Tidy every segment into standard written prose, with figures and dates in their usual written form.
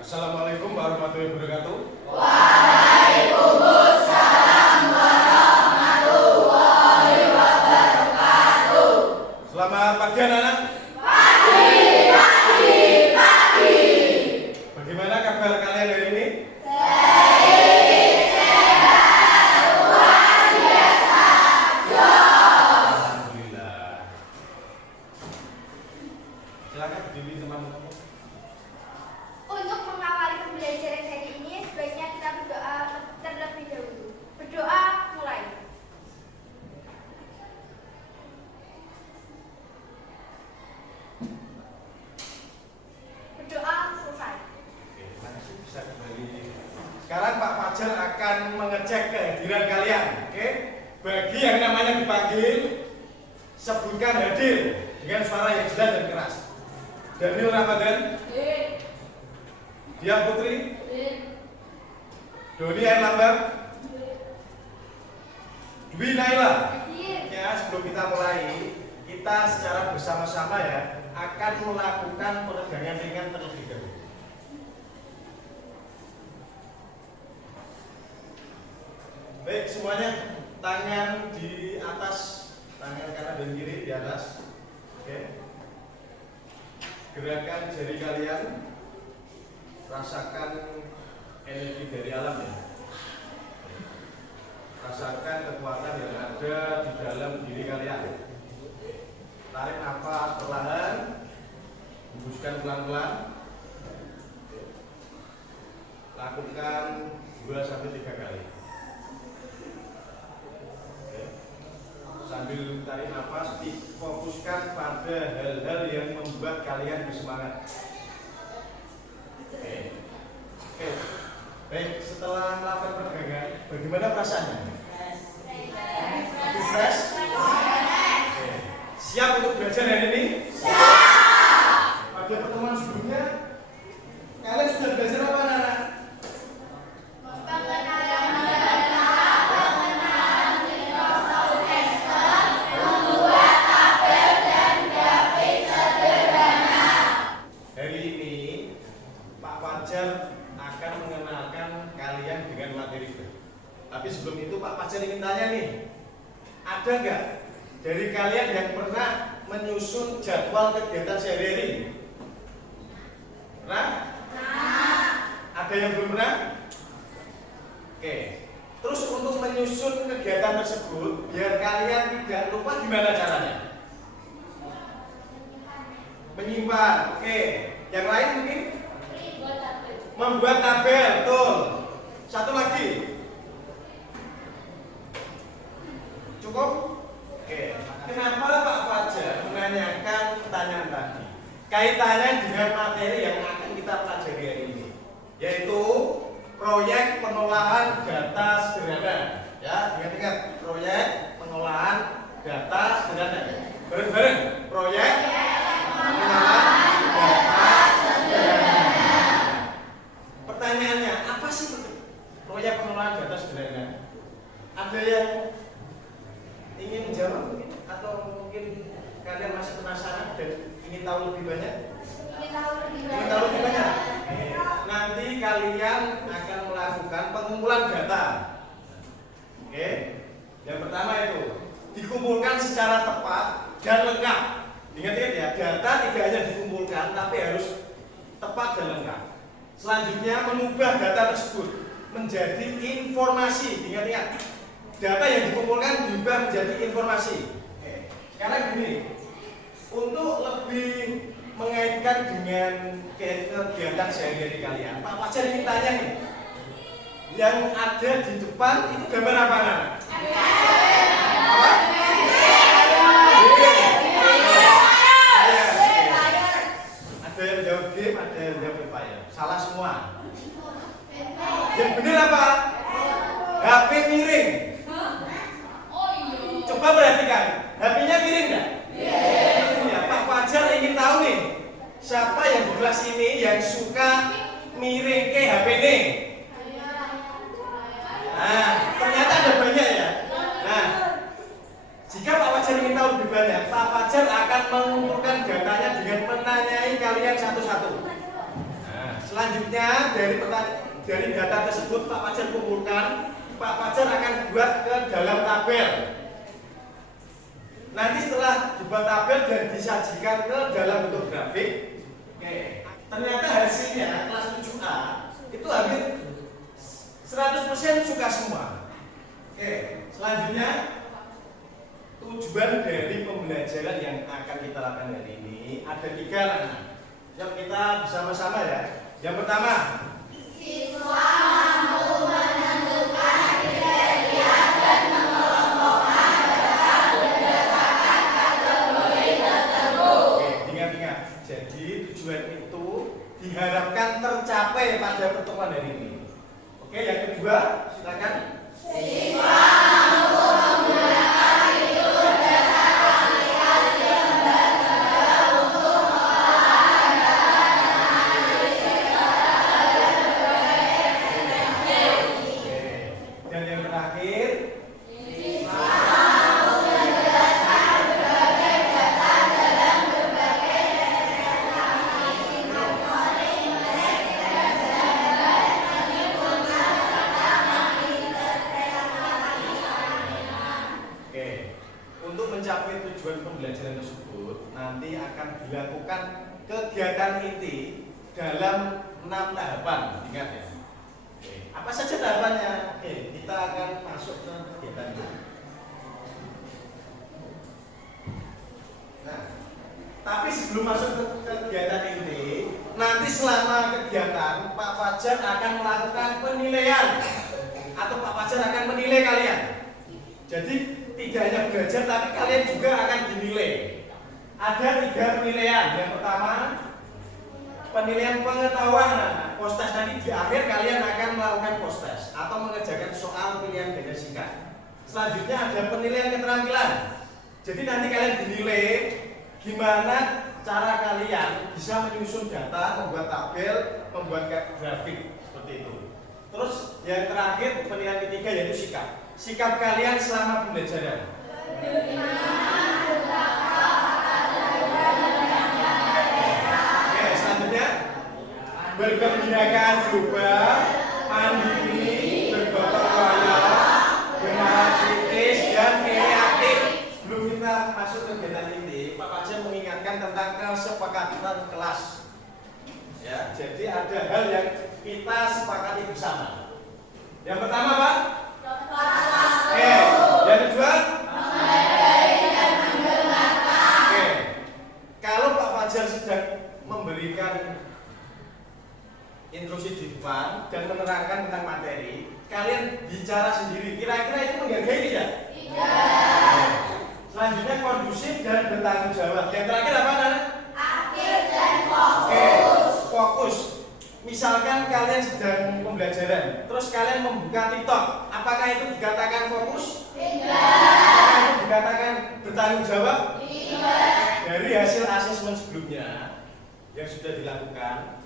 Assalamualaikum warahmatullahi wabarakatuh. Waalaikumsalam warahmatullahi wabarakatuh. Selamat pagi anak-anak. Pagi. Bagaimana kabar kalian hari ini? Baik, sehat, luar biasa, jos. Alhamdulillah. Silakan berdiri teman-teman. Untuk mengawali pembelajaran hari ini, sebaiknya kita berdoa terlebih dahulu. Berdoa mulai. Berdoa selesai. Oke, terima kasih bisa kembali. Sekarang Pak Fajar akan mengecek kehadiran kalian. Oke, bagi yang namanya dipanggil, sebutkan hadir dengan suara yang jelas dan keras. Daniel Ramadan, Dia Putri, Doni Erlambang, Dwi Naila. Ya, sebelum kita mulai, kita secara bersama-sama ya akan melakukan peregangan ringan terlebih dahulu. Baik, semuanya tangan di atas, tangan kanan dan kiri di atas. Oke. Gerakan jari kalian, rasakan energi dari alam ya. Rasakan kekuatan yang ada di dalam diri kalian. Tarik nafas perlahan, hembuskan pelan-pelan. Lakukan 2-3 kali. Sambil tarik nafas, fokuskan pada hal-hal yang membuat kalian bersemangat. Oke. Baik, setelah melakukan peregangan, bagaimana perasaannya? Lebih fresh? Oke. Siap untuk belajar hari ini? Siap. Pada pertemuan sebelumnya, kalian sudah belajar apa, anak-anak? Tapi sebelum itu Pak Fajar ingin tanya nih, ada nggak dari kalian yang pernah menyusun jadwal kegiatan sehari-hari? Pernah? Ada yang belum pernah? Oke. Terus untuk menyusun kegiatan tersebut, biar kalian tidak lupa, gimana caranya? Menyimpan. Oke. Yang lain mungkin? Membuat tabel. Betul. Satu lagi. Cukup? Oke. Kenapa Pak Fajar menanyakan pertanyaan tadi? Kaitannya dengan materi yang akan kita pelajari hari ini, yaitu proyek pengolahan data sederhana. Ya, ingat-ingat, proyek pengolahan data sederhana. Bareng-bareng, proyek pengolahan data sederhana. Pertanyaannya, apa sih proyek pengolahan data sederhana? Ada yang ingin menjawab mungkin, atau mungkin kalian masih penasaran dan ingin tahu lebih banyak? Ingin tahu lebih banyak? Nanti kalian akan melakukan pengumpulan data. Oke. Yang pertama itu dikumpulkan secara tepat dan lengkap. Ingat-ingat ya, data tidak hanya dikumpulkan tapi harus tepat dan lengkap. Selanjutnya mengubah data tersebut menjadi informasi. Ingat-ingat, data yang dikumpulkan diubah menjadi informasi. Sekarang gini, untuk lebih mengaitkan dengan kegiatan sehari-hari kalian, Pak Fajar ingin tanya nih, yang ada di depan itu gambar apa, anak? Apa? Ada yang jawab game, ada yang jawab fire. Salah semua. Yang benar apa? HP miring. Coba perhatikan, HP-nya miring nggak? Ya, Pak Fajar ingin tahu nih, siapa yang di kelas ini yang suka miring ke HP ini? Nah, ternyata ada banyak ya. Nah, jika Pak Fajar ingin tahu lebih banyak, Pak Fajar akan mengumpulkan datanya dengan menanyai kalian satu-satu. Nah, selanjutnya dari data tersebut Pak Fajar kumpulkan, Pak Fajar akan buat ke dalam tabel. Nanti setelah dibuat tabel dan disajikan ke dalam bentuk grafik, oke, ternyata hasilnya kelas 7A itu hampir 100% suka semua. Oke, selanjutnya tujuan dari pembelajaran yang akan kita lakukan hari ini ada 3 anak. Yang kita bersama-sama ya. Yang pertama, Siswa mampu menentukan kriteria dan mengelompokkan data berdasarkan kategori tertentu. oke, ingat-ingat. Jadi tujuan itu diharapkan tercapai pada pertemuan hari ini. Oke, yang kedua, silakan. Siswa mampu menggunakan fitur dasar aplikasi lembaga untuk mengolahan data dan analisis data dari berbagai referensi. Oke. Dan yang terakhir, Siswa mampu menjelaskan berbagai data dalam berbagai representasi memori, teks, gambar, penghitungan, serta menginterpretasi fenomena. oke. Untuk mencapai tujuan pembelajaran tersebut, nanti akan dilakukan kegiatan inti dalam 6 tahapan. Ingat ya. Oke. Apa saja tahapannya? Oke, kita akan masuk ke kegiatan itu. Nah, tapi sebelum masuk ke kegiatan inti, nanti selama kegiatan Pak Fajar akan melakukan penilaian atau Pak Fajar akan menilai kalian. Jadi tidak hanya belajar, tapi kalian juga akan dinilai. Ada 3 penilaian. Yang pertama, penilaian pengetahuan. Post test nanti di akhir kalian akan melakukan post test atau mengerjakan soal pilihan ganda singkat. Selanjutnya ada penilaian keterampilan. Jadi nanti kalian dinilai gimana cara kalian bisa menyusun data, membuat tabel, membuat grafik seperti itu. Terus yang terakhir penilaian ketiga yaitu sikap. Sikap kalian selama pembelajaran. Oke, selanjutnya berkebinekaan berubah, mandiri, bergotong royong, bernalar kritis, dan kreatif. Sebelum kita masuk ke kegiatan inti, Pak Fajar mengingatkan tentang kesepakatan kelas. Ya, jadi ada hal yang kita sepakati bersama. Yang pertama, Pak? Oke, yang kedua? Oke, kalau Pak Fajar sedang memberikan instruksi di depan dan menerangkan tentang materi, kalian bicara sendiri. Kira-kira itu menghargai tidak? Tidak. Selanjutnya kondusif dan bertanggung jawab. Yang terakhir apa, Nana? Aktif dan Oke, fokus. fokus. Misalkan kalian sedang pembelajaran, terus kalian membuka TikTok, apakah itu dikatakan fokus? Tidak. Apakah itu dikatakan bertanggung jawab? Tidak. Dari hasil asesmen sebelumnya yang sudah dilakukan,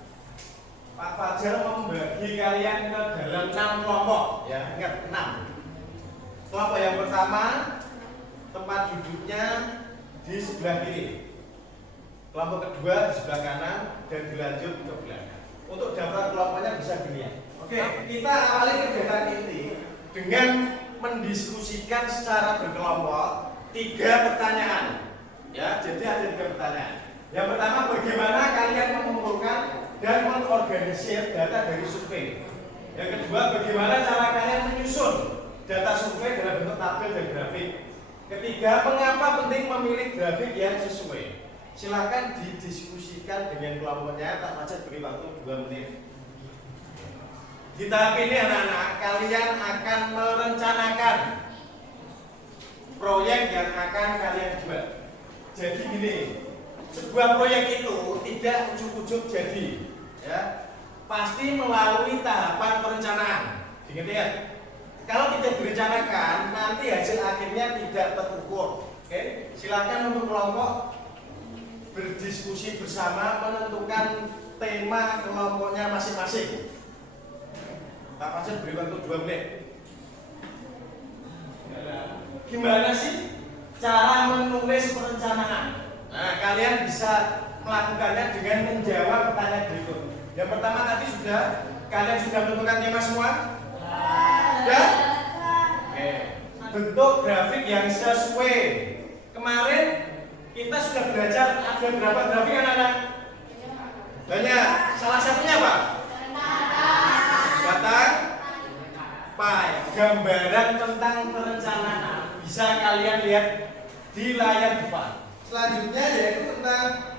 Pak Fajar membagi kalian ke dalam 6 kelompok. Ya, ingat 6. Kelompok yang pertama, tempat duduknya di sebelah kiri. Kelompok kedua di sebelah kanan dan dilanjut ke belakang. Untuk daftar kelompoknya bisa dilihat. Oke, kita awali kegiatan ini dengan mendiskusikan secara berkelompok 3 pertanyaan. Ya, jadi ada 3 pertanyaan. Yang pertama, bagaimana kalian mengumpulkan dan mengorganisir data dari survei? Yang kedua, bagaimana cara kalian menyusun data survei dalam bentuk tabel dan grafik? Ketiga, mengapa penting memilih grafik yang sesuai? Silakan didiskusikan dengan kelompoknya. Tak macet, beri waktu 2 menit. Di tahap ini anak-anak, kalian akan merencanakan proyek yang akan kalian buat. Jadi gini, sebuah proyek itu tidak ujuk-ujuk jadi, ya, pasti melalui tahapan perencanaan. Ingat ya, kalau tidak direncanakan, nanti hasil akhirnya tidak terukur. Oke, silakan untuk kelompok berdiskusi bersama menentukan tema kelompoknya masing-masing. Pak Fajar beri waktu 2 menit. Gimana sih cara menulis perencanaan? Nah, kalian bisa melakukannya dengan menjawab pertanyaan berikut. Yang pertama tadi sudah, kalian sudah menentukan tema semua? Sudah? Oke. Bentuk grafik yang sesuai. Kemarin kita sudah belajar ada berapa grafik anak-anak? Banyak. Salah satunya apa? Batang pai. Gambaran tentang perencanaan. Bisa kalian lihat di layar depan. Selanjutnya yaitu tentang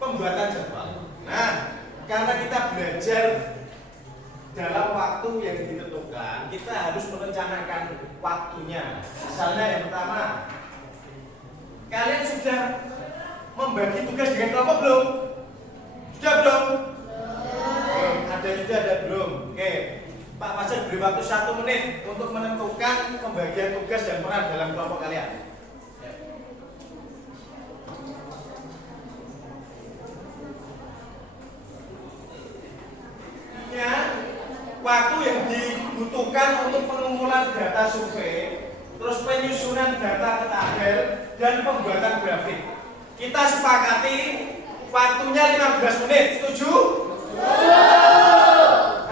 pembuatan jadwal. Nah, karena kita belajar dalam waktu yang ditentukan, kita harus merencanakan waktunya. Misalnya yang pertama, kalian sudah membagi tugas dengan kelompok belum? Sudah belum? Belum. Ada juga ada belum. Oke, Pak Fajar beri waktu 1 menit untuk menentukan pembagian tugas dan peran dalam kelompok kalian. Waktu yang dibutuhkan untuk pengumpulan data survei, terus penyusunan data ke tabel, dan pembuatan grafik. Kita sepakati waktunya 15 menit. Setuju?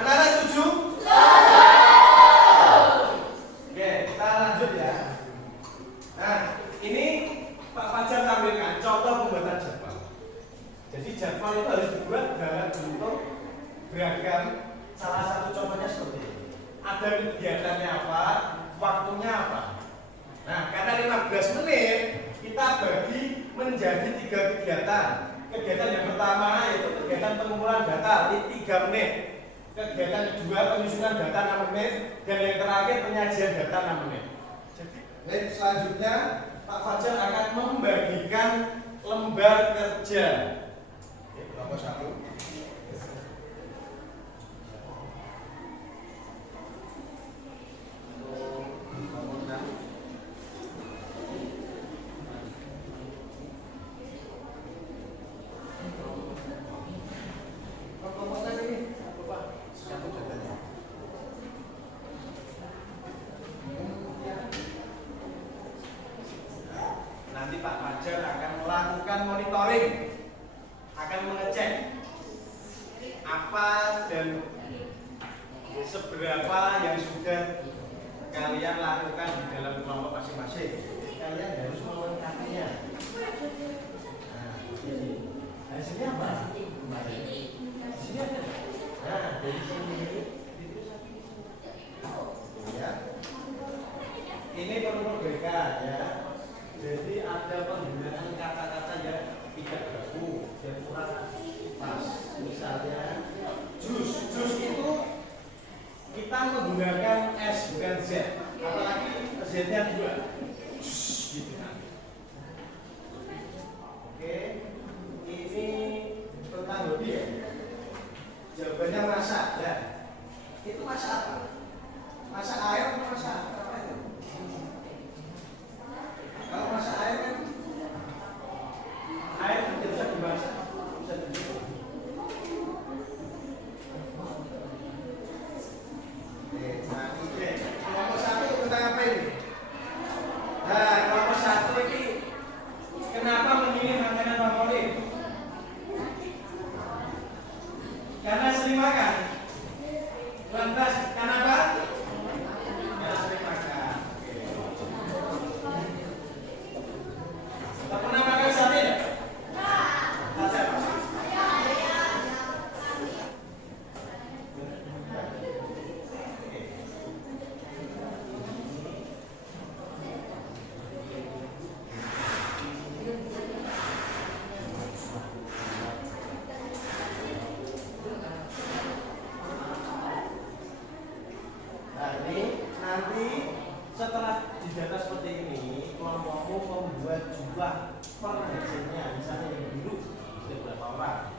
Anak-anak setuju? Oke, kita lanjut ya. Nah, ini Pak Fajar tampilkan contoh pembuatan jadwal. Jadi jadwal itu harus dibuat dalam bentuk beragam. Salah satu contohnya seperti ini. Ada kegiatannya apa, waktunya apa. Nah, karena 15 menit kita bagi menjadi 3 kegiatan. Kegiatan yang pertama yaitu kegiatan pengumpulan data di 3 menit. Kegiatan kedua penyusunan data 6 menit, dan yang terakhir penyajian data 6 menit. Jadi selanjutnya Pak Fajar akan membagikan lembar kerja. Oke, kelompok 1. Nanti Pak Fajar akan melakukan monitoring, akan mengecek apa dan seberapa yang sudah kalian lakukan di dalam kelompok masing-masing. Kalian harus melengkapinya. Nah, ini hasilnya apa? Hasilnya apa? Nah, dari sini ya. Ini perlu BK ya. Jadi ada penggunaan kata-kata yang tidak baku dan kurang pas. Misalnya jus itu kita menggunakan S bukan Z, apalagi Z-nya 2. Jus gitu kan. Oke, ini tentang hobi ya. Jawabannya masak ya. Itu masak apa? Masak air atau masak apa itu? Kalau masak air kan air tidak bisa dimasak, bisa diminum. Nah, oke. Kelompok 1 tentang apa ini? Nah, kelompok 1 ini kenapa memilih makanan favorit? Karena sering makan. Lantas kenapa? Karena sering makan. Tak pernah makan sate ya? Sate apa? Nah, ini nanti setelah didata seperti ini, kelompokmu membuat jumlah per hasilnya. Misalnya yang biru sudah berapa orang,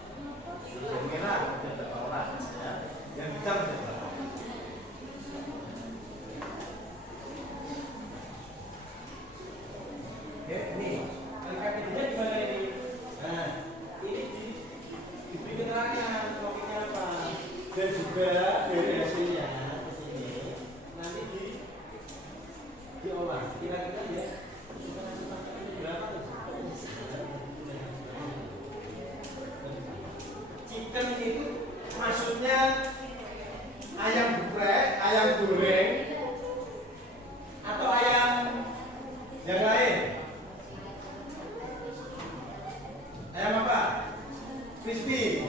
yang merah sudah berapa orang, ya. Yang hitam sudah berapa orang. Oke, ini LKPD-nya gimana ini? Nah, ini dibikin rangkaian topiknya apa, dan juga dari hasilnya nanti diolah kira-kira ya berapa chicken maksudnya ayam geprek, ayam goreng, atau ayam yang lain? Ayam apa? Crispy.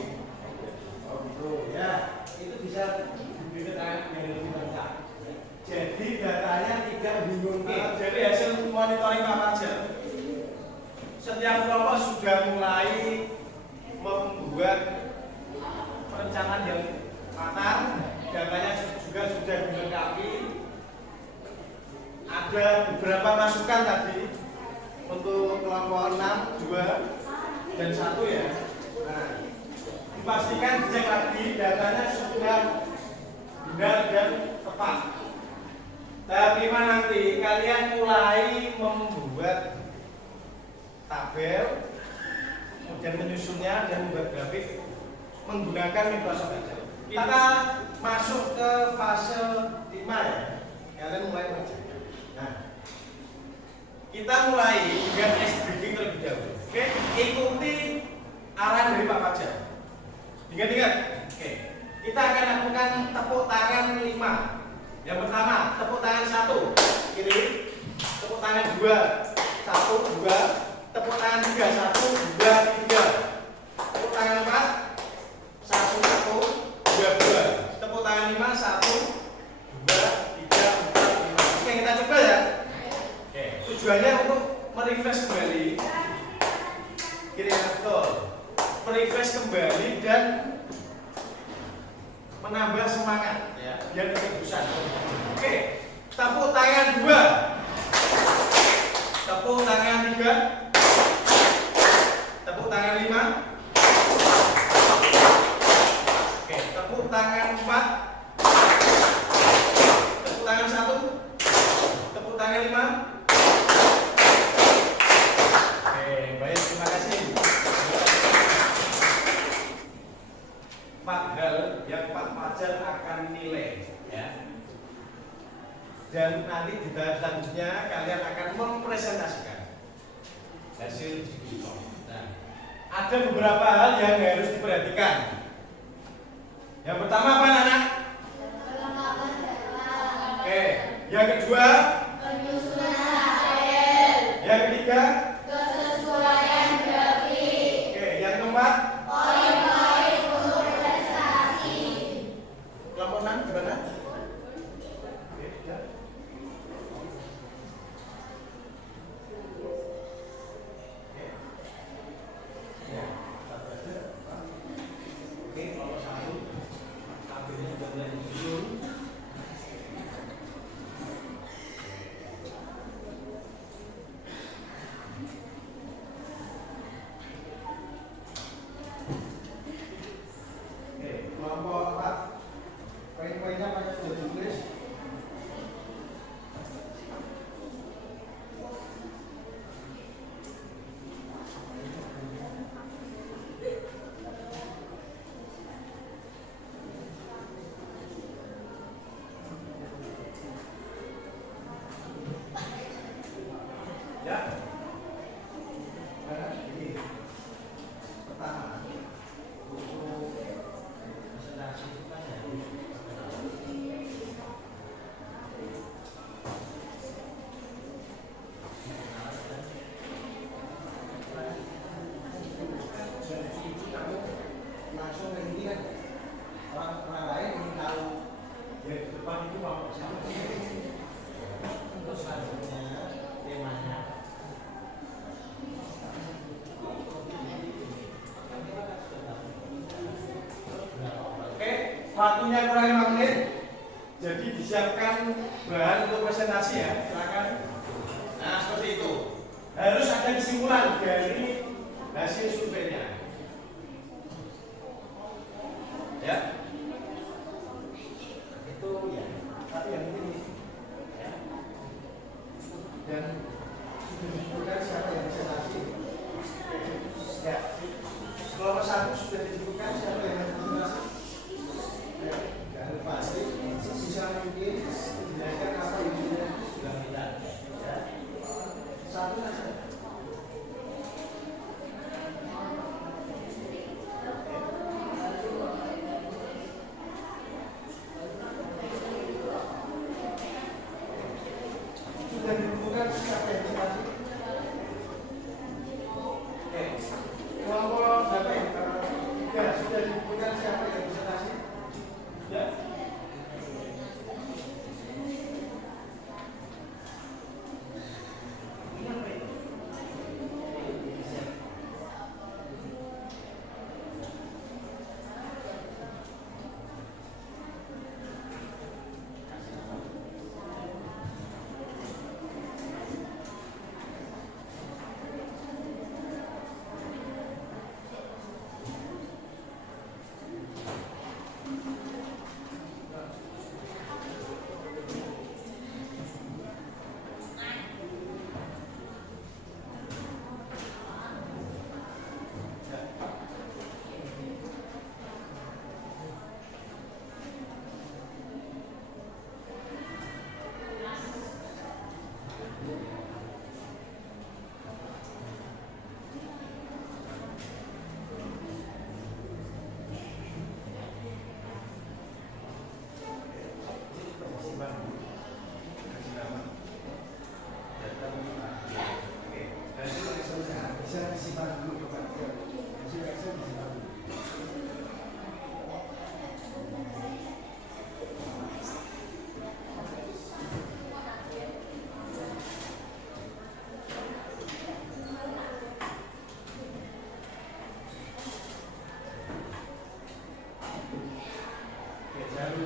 Oh gitu ya. Itu bisa dibedakan yang lebih lengkap. Jadi datanya tidak bingung. Jadi hasil monitoring apa aja? Setiap kelompok sudah mulai membuat perencanaan yang matang, datanya juga sudah dilengkapi. Ada beberapa masukan tadi untuk kelompok 6, 2, dan 1 ya. Nah, dipastikan dicek lagi datanya sudah benar dan tepat. Tahap 5 nanti kalian mulai membuat tabel, kemudian menyusunnya dan membuat grafik menggunakan Microsoft Excel. Kita masuk ke fase 5 ya. Kalian mulai mengerjakan. Nah, kita mulai dengan ice breaking terlebih dahulu. Oke, ikuti arahan dari Pak Fajar. Ingat-ingat. Oke, kita akan lakukan tepuk tangan 5. Yang pertama, tepuk tangan 1 kiri, tepuk tangan 2 1 2, tepuk tangan 3 1 2 3, tepuk tangan 4 1 1 2 2, tepuk tangan 5 1 2 3 4 5. Oke, kita coba ya. Oke, tujuannya untuk merefresh kembali. Kiri betul. Merefresh kembali dan menambah semangat ya, biar ketegusan. Oke, tepuk tangan 2, tepuk tangan 3, tepuk tangan 5. Oke, tepuk tangan 4, tepuk tangan 1, tepuk tangan 5. Oke, baik, terima kasih. 4 hal yang Pak Fajar akan nilai ya. Dan nanti di tahap selanjutnya kalian akan mempresentasikan hasil studi. Nah, ada beberapa hal yang harus diperhatikan. Yang pertama apa anak-anak? Oke, yang kedua Penyusunan tabel. yang ketiga Kesesuaian grafik. oke, yang keempat Poin-poin untuk prestasi. kelompok 6 gimana? Oke, ya. Oke, kelompok 1 tabelnya sudah mulai disusun. Oke, kelompok 4 poin-poinnya apa sudah ditulis? Ya. Nah, ini pertama untuk presentasi itu kan harus langsung ke ini kan orang lain ingin tahu ya di depan itu mau siapa terus selanjutnya temanya. Oke, waktunya kurang 5 menit. Jadi disiapkan bahan untuk presentasi ya, silakan. Nah, seperti itu. Harus ada kesimpulan dari hasil surveinya. Ya. Itu ya. Tapi yang ini ya. Dan sudah disebutkan siapa yang presentasi. Ya. Kelompok 1 sudah disebutkan siapa yang presentasi. Ya. Jangan lupa bisa mungkin dijelaskan apa yang sudah kita. Ya. Satu saja.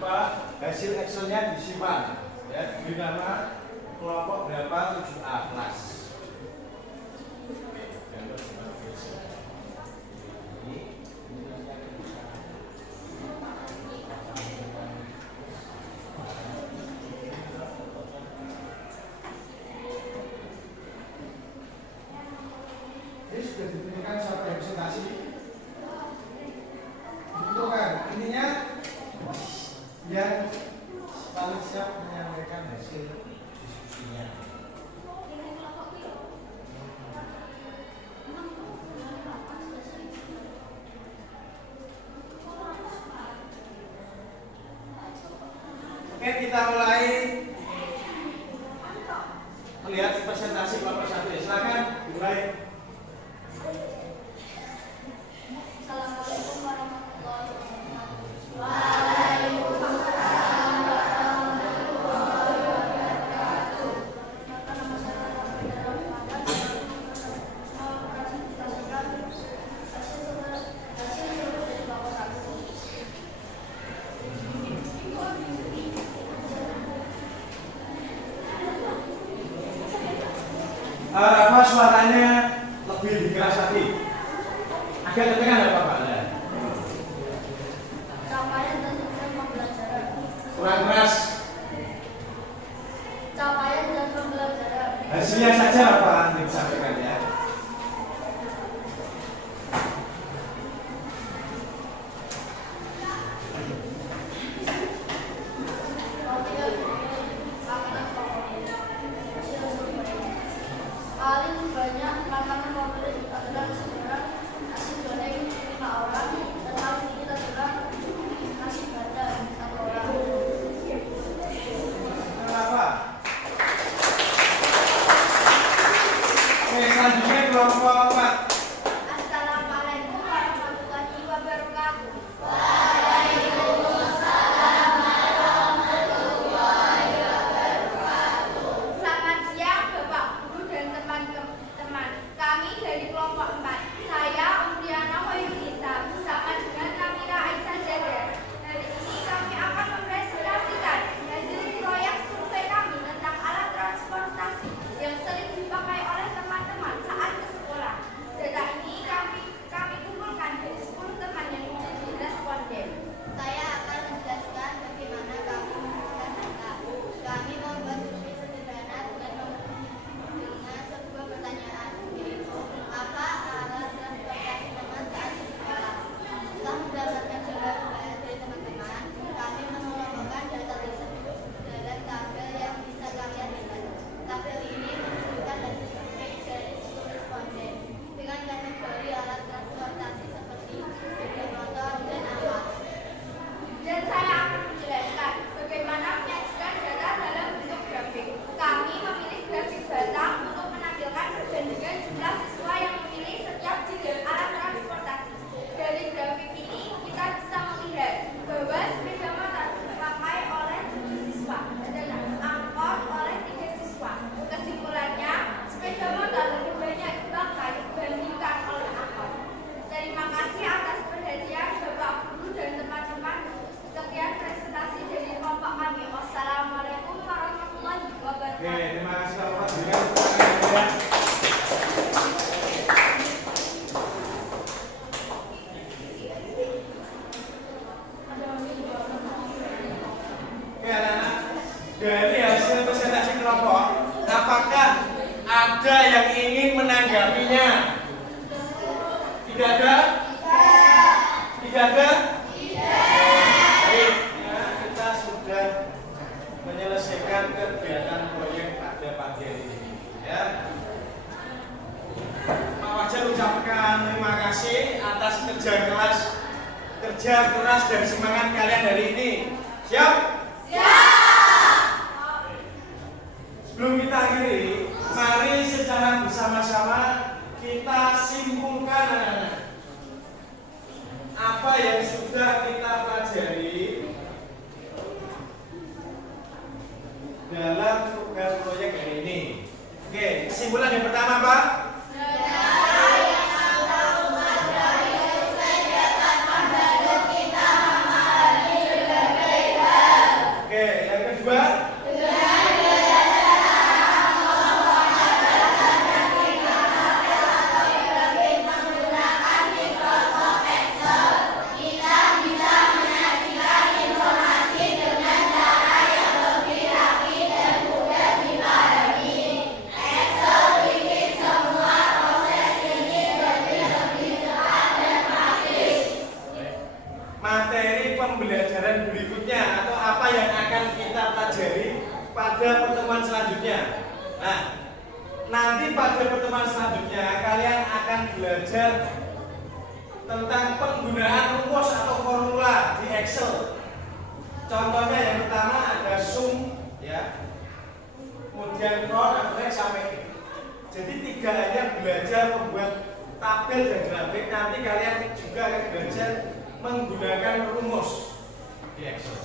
lupa hasil Excelnya disimpan. Ya, diberi nama kelompok berapa 7A kelas. Ini sudah ditentukan suatu representasi. Tentukan intinya yang paling siap menyampaikan hasil diskusinya. Oke, kita mulai melihat presentasi kelompok satu. Silakan dimulai. Assalamualaikum warahmatullahi wabarakatuh. Apa suaranya lebih dikeras lagi? Agak kedengaran nggak Bapak? Capaian dan tujuan pembelajaran. Kurang keras. Capaian dan pembelajaran. Hasilnya saja apa yang disampaikan ya? Paling banyak makanan favorit adalah nasi goreng 5 orang dan paling sedikit adalah nasi padang 1 orang. Kenapa? Oke, selanjutnya kelompok 4. Assalamualaikum warahmatullahi wabarakatuh. Selamat siang Bapak Guru dan teman-teman. Kami dari kelompok 4. Saya Umriana Hoyunisa bersama dengan Kamila Aisyah Zadar. Hari ini kami akan mempresentasikan hasil proyek survei kami tentang alat transportasi yang sering dipakai oleh teman-teman saat ke sekolah. Data ini kami kumpulkan dari 10 teman yang menjadi responden. Saya akan menjelaskan bagaimana kami mengumpulkan data. Kami membuat survei sederhana dengan sebuah pertanyaan, yaitu apa alat transportasi teman saat di sekolah. Setelah mendapatkan jawaban dari teman-teman, kami mengelompokkan data tersebut dalam tabel yang bisa kalian lihat. Tabel ini menunjukkan hasil survei dari 10 responden dengan kategori alat transportasi seperti sepeda motor dan angkot. Dan saya akan menjelaskan bagaimana menyajikan data dalam bentuk grafik. Kami memilih grafik batang untuk menampilkan perbandingan jumlah siswa yang memilih setiap jenis alat transportasi. Dari grafik ini kita bisa melihat bahwa sepeda motor dipakai oleh 7 siswa dan angkot oleh 3 siswa. Kesimpulannya, sepeda motor lebih banyak dipakai dibandingkan oleh angkot. Terima kasih atas perhatian Bapak Guru dan teman-teman. Sekian presentasi dari kelompok kami. Wassalamualaikum warahmatullahi Oke, wabarakatuh. terima kasih Bapak. Berikan tepuk tangan ya. Oke anak-anak, dari hasil presentasi kelompok, apakah ada yang ingin menanggapinya? Tidak ada? Tidak ada? Baik, ya, kita sudah menyelesaikan kegiatan proyek pada pagi hari ini. Ya. Pak Wajar ucapkan terima kasih atas kerja keras dan semangat kalian hari ini. Siap? Sebelum kita akhiri, mari secara bersama-sama kita simpulkan anak-anak. Apa yang sudah kita pelajari dalam tugas proyek hari ini. Oke, kesimpulan yang pertama apa? materi pembelajaran berikutnya atau apa yang akan kita pelajari pada pertemuan selanjutnya. Nah, nanti pada pertemuan selanjutnya kalian akan belajar tentang penggunaan rumus atau formula di Excel. Contohnya yang pertama ada sum, ya, kemudian count, average, sampai P. Jadi tiga hanya belajar membuat tabel dan grafik. Nanti kalian juga akan belajar menggunakan rumus di Excel.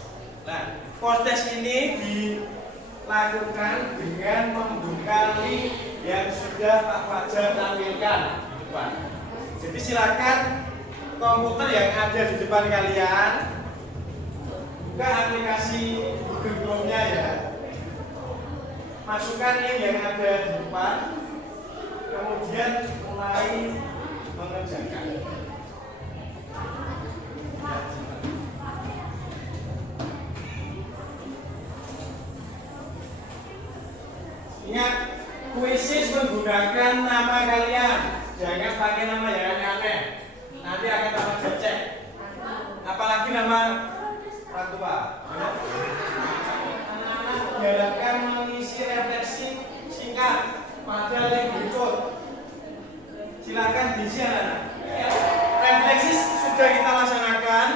Nah, proses ini dilakukan dengan membuka link yang sudah Pak Fajar tampilkan di depan. Jadi silakan komputer yang ada di depan kalian buka aplikasi Google Chrome-nya ya. Masukkan link yang ada di depan, kemudian mulai mengerjakan. Ingat, kuisis menggunakan nama kalian, jangan pakai nama yang aneh-aneh. Nanti akan tambah cek. Apalagi nama orang tua. Anak-anak diharapkan mengisi refleksi singkat pada link berikut. Silakan diisi anak-anak. Refleksi sudah kita laksanakan.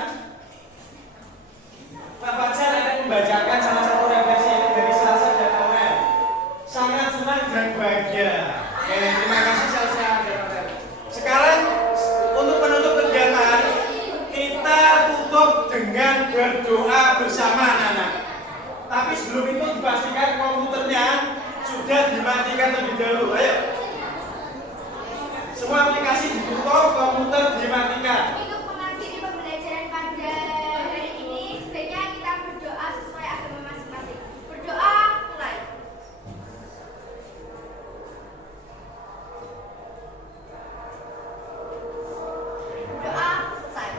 Pak Fajar akan membacakan salah satu refleksi ini dari Selasa dan Noel. Sangat senang dan bahagia. Oke, terima kasih Selasa dan Noel. Sekarang untuk penutup kegiatan kita tutup dengan berdoa bersama anak-anak. Tapi sebelum itu dipastikan komputernya sudah dimatikan terlebih dahulu. Ayo. Semua aplikasi ditutup, komputer dimatikan. Untuk mengakhiri pembelajaran pada hari ini, sebaiknya kita berdoa sesuai agama masing-masing. Berdoa, mulai. Berdoa, selesai.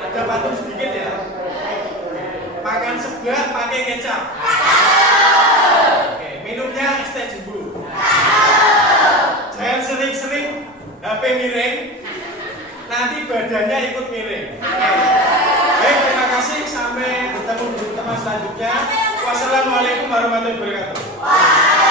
Ada pantun sedikit ya. Makan seblak pakai kecap. Oke, minumnya es teh jumbo. Jangan sering-sering HP miring, nanti badannya ikut miring. Baik, terima kasih. Sampai bertemu di pertemuan selanjutnya. Wassalamualaikum warahmatullahi wabarakatuh.